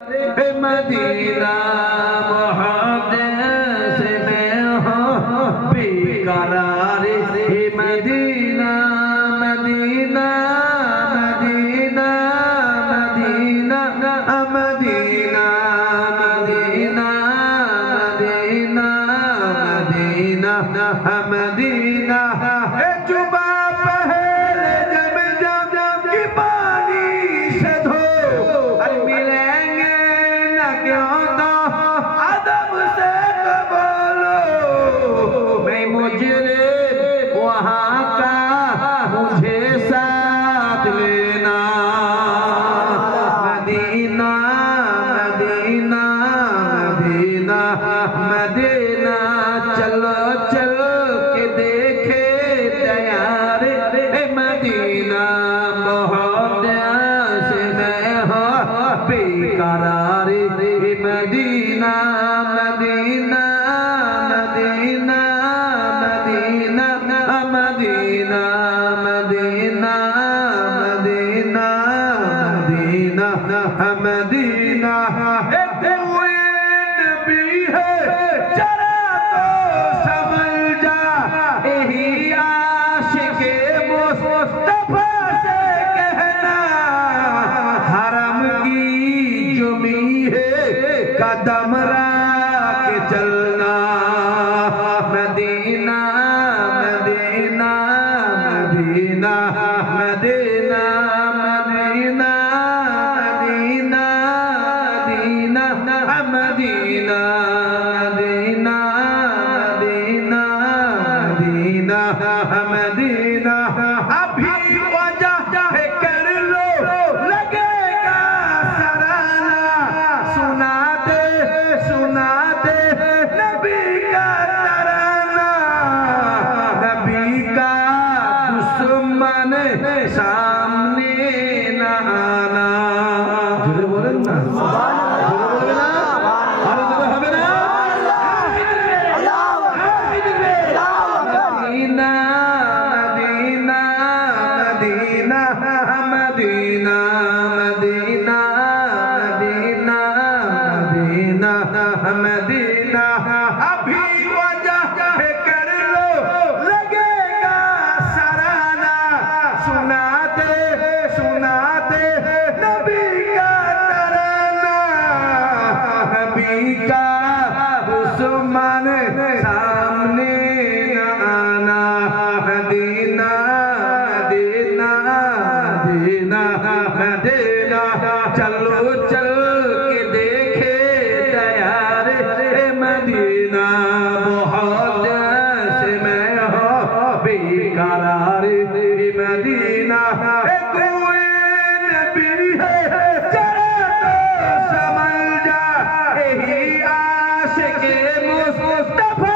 Medina मुहद्दिस में हो बेकरार Medina Medina Medina Medina Medina Medina Medina Medina Medina जुबा पहले जब जब की पानी से धो मिलेंगे न क्यों तो अदब से बोलो मैं मुझे वहाँ का मुझे साथ लेना मदीना मदीना मदीना मदीना चलो चल के देखे तैयार मदीना बहुत से मैं हो बेकरार Medina Medina Medina Medina Medina Medina Medina Medina Medina भी है जरा तो समझ जा यही आशिक़े मुस्तफ़ा से कहना हरम की जुमी है कदम रख के चलना Medina Medina Medina Medina Medina Medina Medina Medina Medina Medina Medina Medina अभी वजह कर लो लगेगा सराहना सुना दे नबी का तराना नबी का दुश्मन सामने न आना जुड़े बोलें ना Medina Medina Medina Medina Medina Medina Medina Medina अभी वजह कर लो लगेगा सराहना सुना दे नबी का तराना नबी का दुश्मन सामने न आना मदीना मदीना मदीना मदीना चलो चल के देखे तैयार मदीना बहुत से मैं हो बेकरार मदीना कोई नबी है जरा तो समझ जा यही आशिक़े मुस्तफ़ा